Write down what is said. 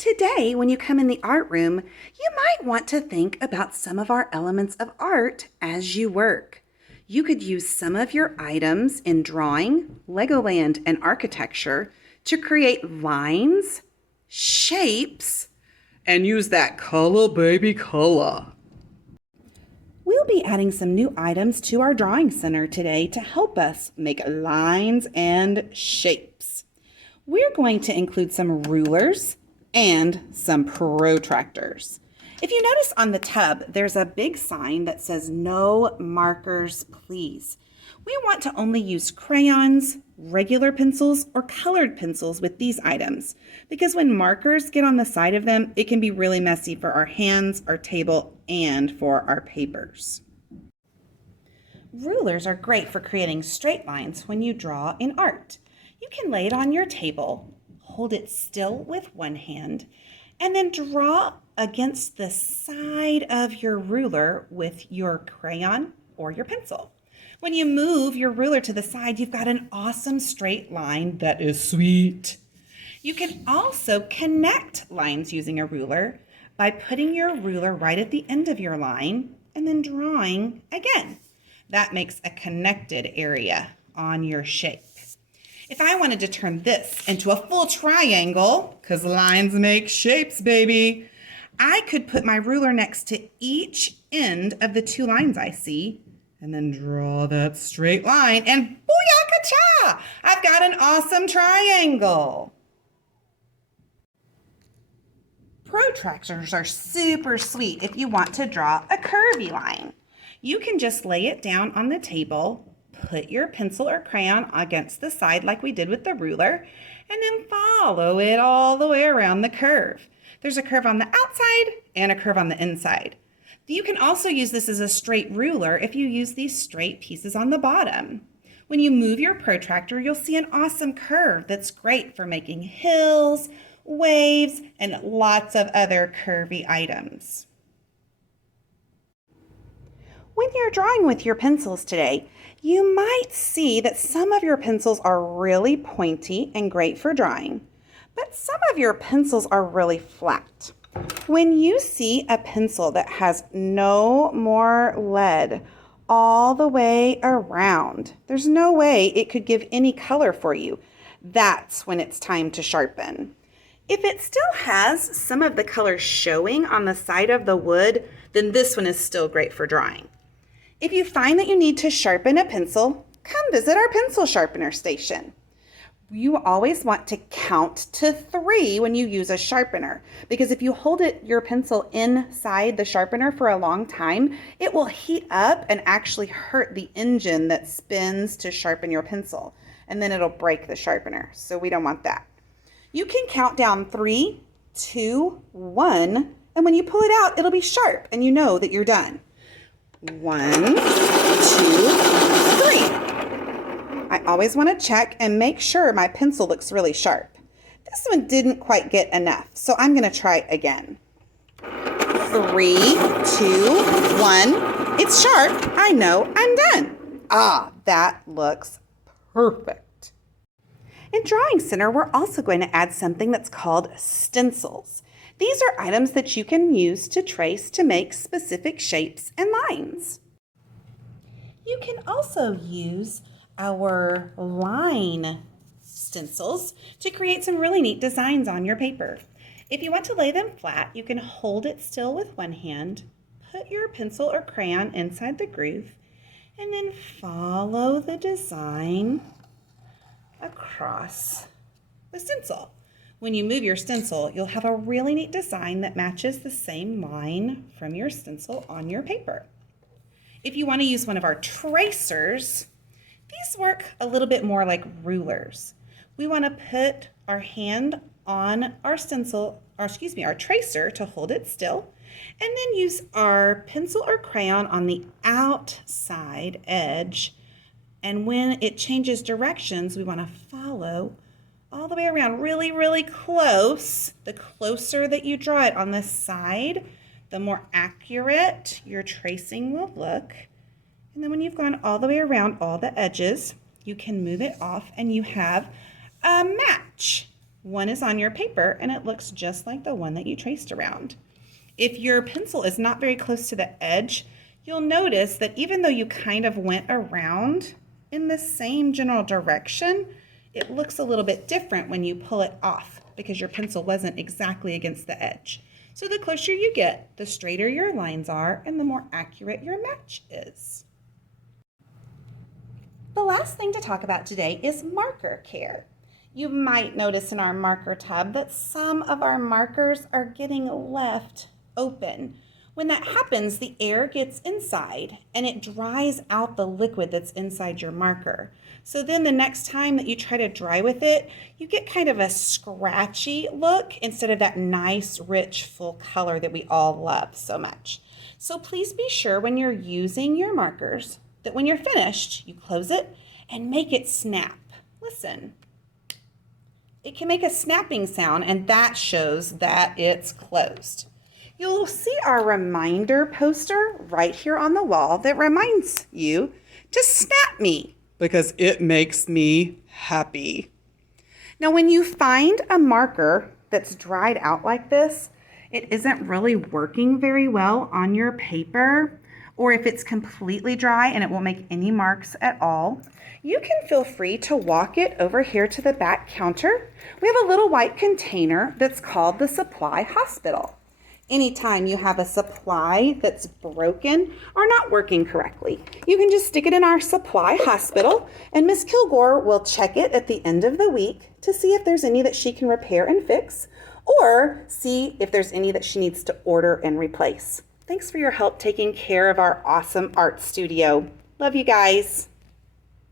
Today, when you come in the art room, you might want to think about some of our elements of art as you work. You could use some of your items in drawing, Legoland, and architecture to create lines, shapes, and use that color, baby, color. We'll be adding some new items to our drawing center today to help us make lines and shapes. We're going to include some rulers and some protractors. If you notice on the tub, there's a big sign that says no markers, please. We want to only use crayons, regular pencils, or colored pencils with these items because when markers get on the side of them, it can be really messy for our hands, our table, and for our papers. Rulers are great for creating straight lines when you draw in art. You can lay it on your table, hold it still with one hand, and then draw against the side of your ruler with your crayon or your pencil. When you move your ruler to the side, you've got an awesome straight line that is sweet. You can also connect lines using a ruler by putting your ruler right at the end of your line and then drawing again. That makes a connected area on your shape. If I wanted to turn this into a full triangle, because lines make shapes, baby, I could put my ruler next to each end of the two lines I see and then draw that straight line and booyakasha! I've got an awesome triangle. Protractors are super sweet if you want to draw a curvy line. You can just lay it down on the table, put your pencil or crayon against the side like we did with the ruler, and then follow it all the way around the curve. There's a curve on the outside and a curve on the inside. You can also use this as a straight ruler if you use these straight pieces on the bottom. When you move your protractor, you'll see an awesome curve that's great for making hills, waves, and lots of other curvy items. When you're drawing with your pencils today, you might see that some of your pencils are really pointy and great for drawing, but some of your pencils are really flat. When you see a pencil that has no more lead all the way around, there's no way it could give any color for you. That's when it's time to sharpen. If it still has some of the color showing on the side of the wood, then this one is still great for drawing. If you find that you need to sharpen a pencil, come visit our pencil sharpener station. You always want to count to 3 when you use a sharpener, because if you hold your pencil inside the sharpener for a long time, it will heat up and actually hurt the engine that spins to sharpen your pencil, and then it'll break the sharpener. So we don't want that. You can count down 3, 2, 1, and when you pull it out, it'll be sharp, and you know that you're done. 1, 2, 3. I always want to check and make sure my pencil looks really sharp. This one didn't quite get enough, so I'm going to try again. 3, 2, 1. It's sharp. I know I'm done. Ah, that looks perfect. In Drawing Center, we're also going to add something that's called stencils. These are items that you can use to trace to make specific shapes and lines. You can also use our line stencils to create some really neat designs on your paper. If you want to lay them flat, you can hold it still with one hand, put your pencil or crayon inside the groove, and then follow the design across the stencil. When you move your stencil, you'll have a really neat design that matches the same line from your stencil on your paper. If you want to use one of our tracers, these work a little bit more like rulers. We want to put our hand on our our tracer to hold it still, and then use our pencil or crayon on the outside edge. And when it changes directions, we want to follow all the way around really, really close. The closer that you draw it on the side, the more accurate your tracing will look. And then when you've gone all the way around all the edges, you can move it off and you have a match. One is on your paper and it looks just like the one that you traced around. If your pencil is not very close to the edge, you'll notice that even though you kind of went around in the same general direction, it looks a little bit different when you pull it off because your pencil wasn't exactly against the edge. So the closer you get, the straighter your lines are and the more accurate your match is. The last thing to talk about today is marker care. You might notice in our marker tub that some of our markers are getting left open. When that happens, the air gets inside and it dries out the liquid that's inside your marker. So then the next time that you try to dry with it, you get kind of a scratchy look instead of that nice, rich, full color that we all love so much. So please be sure when you're using your markers that when you're finished, you close it and make it snap. Listen. It can make a snapping sound, and that shows that it's closed. You'll see our reminder poster right here on the wall that reminds you to snap me because it makes me happy. Now, when you find a marker that's dried out like this, it isn't really working very well on your paper, or if it's completely dry and it won't make any marks at all, you can feel free to walk it over here to the back counter. We have a little white container that's called the Supply Hospital. Anytime you have a supply that's broken or not working correctly, you can just stick it in our Supply Hospital and Miss Kilgore will check it at the end of the week to see if there's any that she can repair and fix or see if there's any that she needs to order and replace. Thanks for your help taking care of our awesome art studio. Love you guys.